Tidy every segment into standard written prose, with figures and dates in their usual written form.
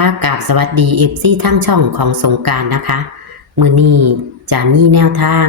ค่ะกราบสวัสดีFCทั้งช่องของสงกรานต์นะคะมื้อนี้จะมีแนวทาง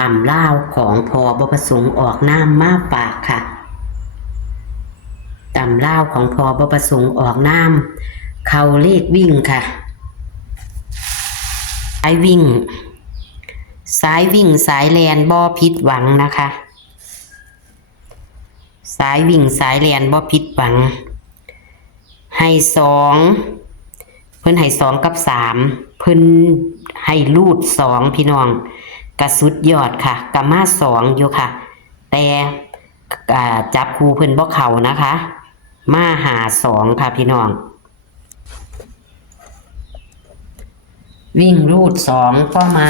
ตำลาวของพบประสงค์ออกนามมาฝากค่ะตำลาวของพบประสงค์ออกนามเข้าเลขวิ่งค่ะสายวิ่งสายแลนบ่ผิดหวังนะคะสายวิ่งสายแลนบ่ผิดหวังให้สองเพิ่นให้2กับ3เพิ่นให้รูด2พี่น้องกระสุดยอดค่ะกะมา2อยู่ค่ะแต่จับคู่เพิ่นบ่เข้านะคะมาหา2ค่ะพี่น้องวิ่งรูด2ก็มา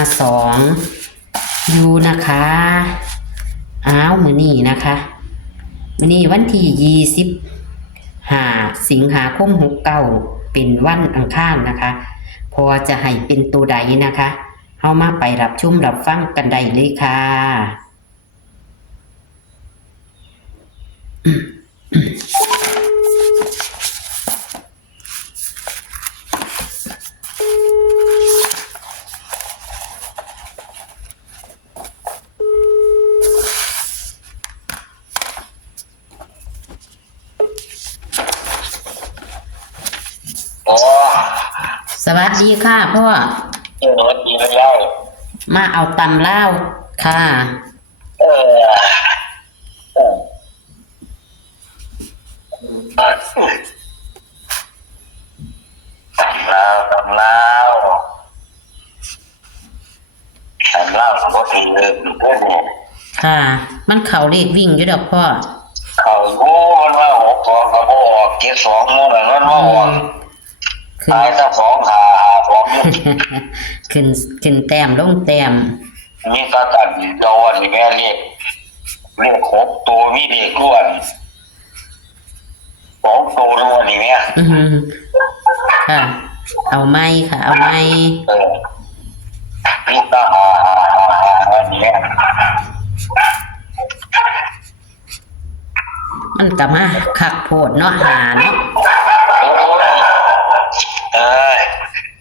2อยู่นะคะมื้อนี้นะคะมื้อนี้วันที่25สิงหาคม69เป็นวันอังคารนะคะพอจะให้เป็นตัวใดนะคะเฮามาไปรับชมรับฟังกันได้เลยค่ะสวัสดีค่ะพ่อสวัสดีแล้วมาเอาตำลาวค่ะตำลาวสมมติเลยค่ะมันเข้าเลขวิ่งอยู่ดอกพ่อเขาโง่มันว่าหกของเขาบอกเจ็ดสองนู่นนั่นมันว่าขายตั้ง2 5 2ขึ้นแต้มลงแต้มมีตากันดอนนี่แม่เรียก6ตัวมีเด็กล้วน2ตัวล้วนนี่แม่ค่ะเอาไม้ค่ะเอาไม้มีตา5นี่แม่มันก็มาคักโพดเนาะหาเนาะ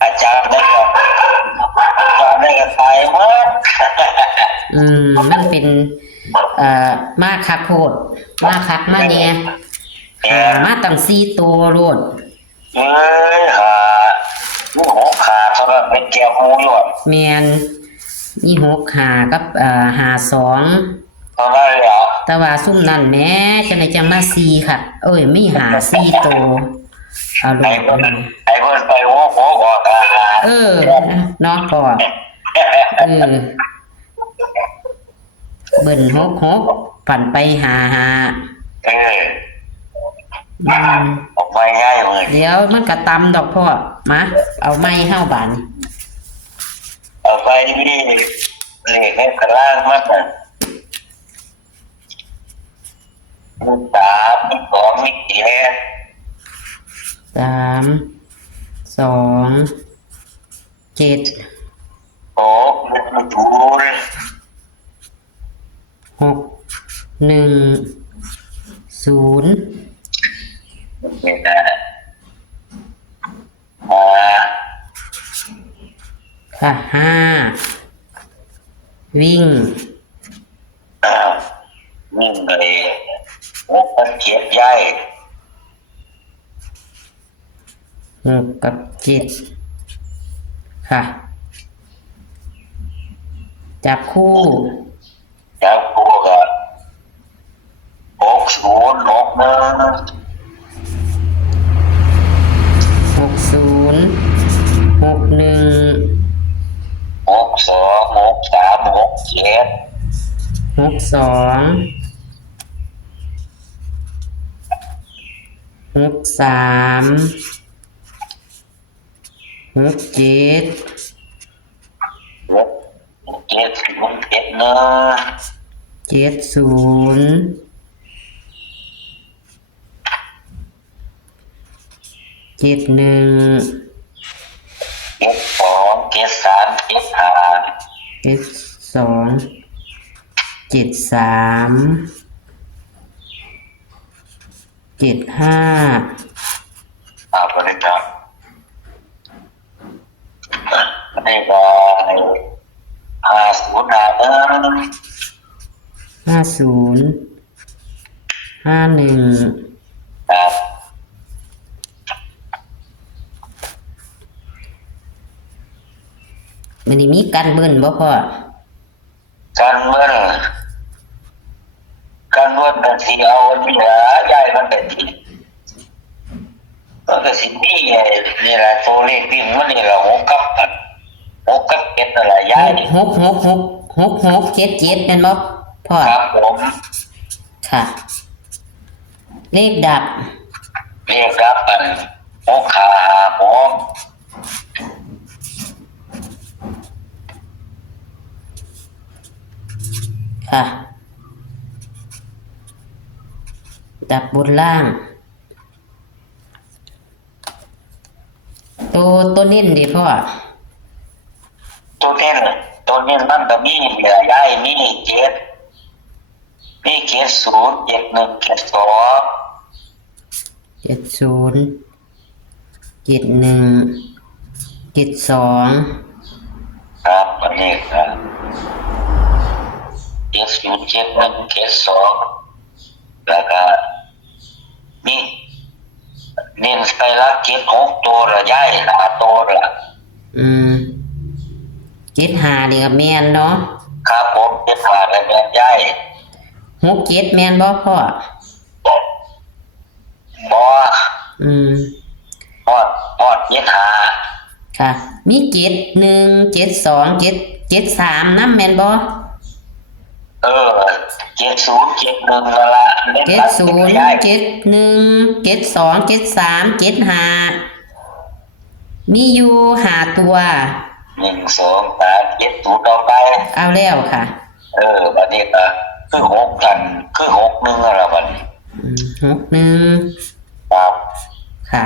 อาจารย์ได้ก็ตายหมดมันเป็นมาคักโพดมาคักมาแน่มาตั้ง4ตัวโลดลูก6 ขาเท่านั้นเป็นแก้วหูยอดแม่นมี6 5กับ52เท่านั้นแหละแต่ว่าซุ่มนั่นแหมจังได๋จังมา4ค่ะเอ้ยมี4ตัวเอาลูกไอ้เพิ่นไปโอ้โหก็เนาะพ่อเบิ่น6ปั่นไปหาออกไปง่ายเลยเดี๋ยวมันก็ตำดอกพ่อมาเอาไม้เฮาบาดนี้เอาไปนี่เลขให้กระล่างมาก่อน3 2มีกี่แน่3 2 7 6 0นี่นะค่ะ5วิ่งเลย6กับ7ย้าย6กับ7ค่ะจับคู่ก็60 72 73 75ไปเลยครับ นี่ก็50หาเงิน 50 51ครับ มันนี่มีการเบิ้นบ่พ่อการเมืองเป็นสีเอานี่ละย้ายมันเป็นที่ก็สินี่ไงนี่แหละตัวเลขที่มันนี่แหละ6 กับ 7นั่นแหละย้าย6 เป็นบ่พ่อครับผม ค่ะ เลขดับเรียกครับมัน6 ขาผม ค่ะ ดับบนล่าง ตัวเน้นดิพ่อตัวเน้นมันก็มีเหลือย้ายมี7มี70 71 70 71 72ครับอันนี้ครับ70 71 72แล้วก็มีเน้นใส่ละ6ตัวละย้าย5ตัวละ75นี่ก็แม่นเนาะครับผม75แล้วแบบย้าย67แม่นบ่พ่อบ่ฮอด75ค่ะมี71 72 73นำแม่นบ่70 71นั่นล่ะ70 71 72 73 75มีอยู่5ตัว1 2 3 7ตัวต่อไปเอาแล้วค่ะบัดนี้ก็คือ6กันคือ61นั่นล่ะบัดนี้61ครับค่ะ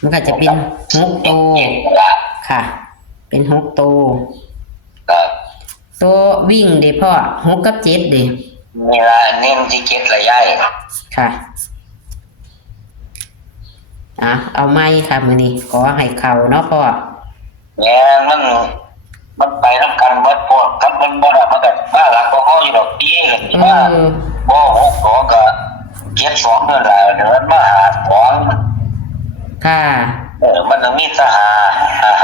มันก็จะเป็น6ตัวค่ะเป็น6ตัวครับตัววิ่งดิพ่อ6กับ7ดินี่ล่ะเน้นที่7ละย้ายค่ะเอาไม้ค่ะมื้อนี้ขอให้เข้าเนาะพ่อแง่มันไปนำกันเบิดพวกกันมันบ่ได้มันก็มาหลักบ่เฮาอยู่ดอกตีว่าบ่6 2ก็7 2นั่นล่ะเดี๋ยวมันมาหา2ค่ะมันต้องมีห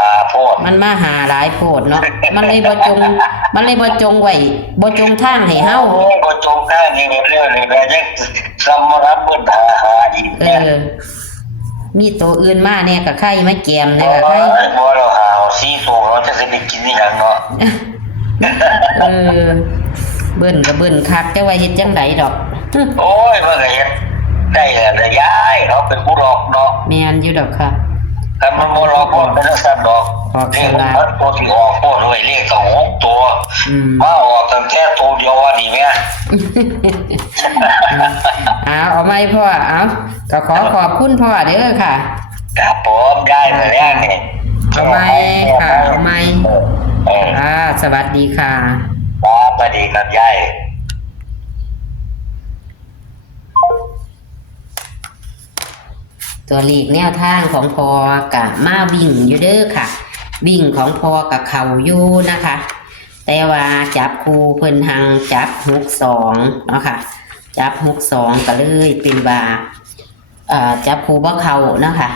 าโพดมันมาหาหลายโพดเนาะมันเลยบ่จงไว้บ่จงทางให้เฮาบ่จงทางนี่เรื่องนี่ก็ยังสำรับเพิ่นหาอีกมีตัวอื่นมาเนี่ยก็ไข่มาแกมเนี่ยก็ไข่บ่เราหา4ตัวเราจะได้กินอีหยังเนาะเบิ่นก็เบิ่นคักแต่ว่าเฮ็ดจังได๋ดอกโอ้ยมันก็เฮ็ดได้แล้วย้ายเนาะเป็นผู้หลอกเนาะแม่นอยู่ดอกค่ะแต่มันบ่หลอกบ่เป็นซั่นดอกนี่มันตัวที่ออกโพดด้วยเลขก็6ตัวมาออกตั้งแค่ตัวเดียวว่าดีแม่เอาไหมพ่อก็ขอบคุณพ่อเด้อค่ะครับผมได้แล้วนี่เอาไหมค่ะเอาไหมสวัสดีค่ะครับสวัสดีครับยายตัวเลขแนวทางของพอกะมาวิ่งอยู่เด้อค่ะวิ่งของพอกับเขาอยู่นะคะแต่ว่าจับคู่เพิ่นหังจับ62เนาะค่ะจับ62ก็เลยเป็นว่าจับคู่บ่เข้านะคะ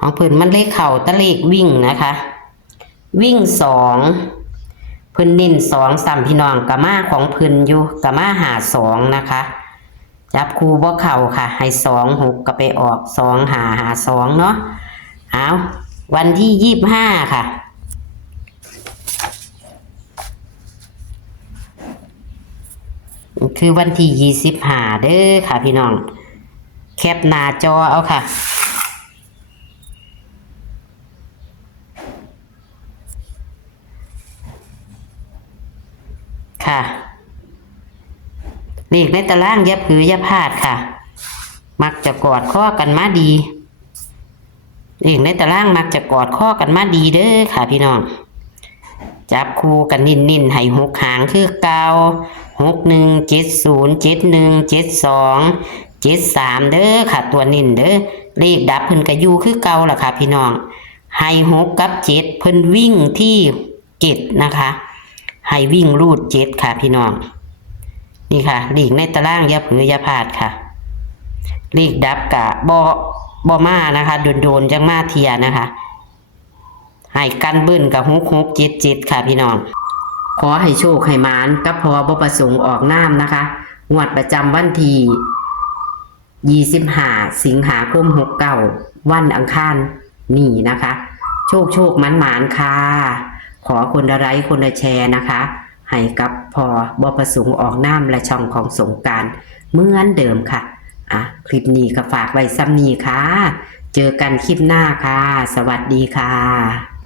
ของเพิ่นมันเลขเข่าตะเลขวิ่งนะคะวิ่ง2เพิ่นเน้น2ซ้ำพี่น้องกะมาของเพิ่นอยู่กะมาหา2นะคะจับคู่บ่เข้าค่ะให้2 6ก็ไปออก2 5 2เนาะเอาวันที่25ค่ะคือวันที่25เด้อค่ะพี่น้องแคปหน้าจอเอาค่ะค่ะเลขในตารางอย่าผืออย่าพลาดค่ะมักจะกอดข้อกันมาดี เลขในตารางมักจะกอดข้อกันมาดีเด้อค่ะพี่น้องจับคู่กันนิ่นๆให้6 หางคือเก่า61 70 71 72 73เด้อค่ะตัวนิ่นเด้อเลขดับเพิ่นก็อยู่คือเก่าล่ะค่ะพี่น้องให้6กับ7เพิ่นวิ่งที่7นะคะให้วิ่งรูด7ค่ะพี่น้องนี่ค่ะเลขในตารางอย่าเผลออย่าพลาดค่ะเลขดับกะบ่มานะคะโดนจังมาเทียนะคะให้กันเบิ้นกับ6677ค่ะพี่น้องขอให้โชคให้หมานกับพอบ่ประสงค์ออกนามนะคะงวดประจำวันที่25 สิงหาคม69วันอังคารนี่นะคะโชคหมานค่ะขอคนละไลค์คนละแชร์นะคะให้กับพอบประสงค์ออกนามและช่องของสงกรานต์เหมือนเดิมค่ะคลิปนี้ก็ฝากไว้ซ้ำนี้ค่ะเจอกันคลิปหน้าค่ะสวัสดีค่ะ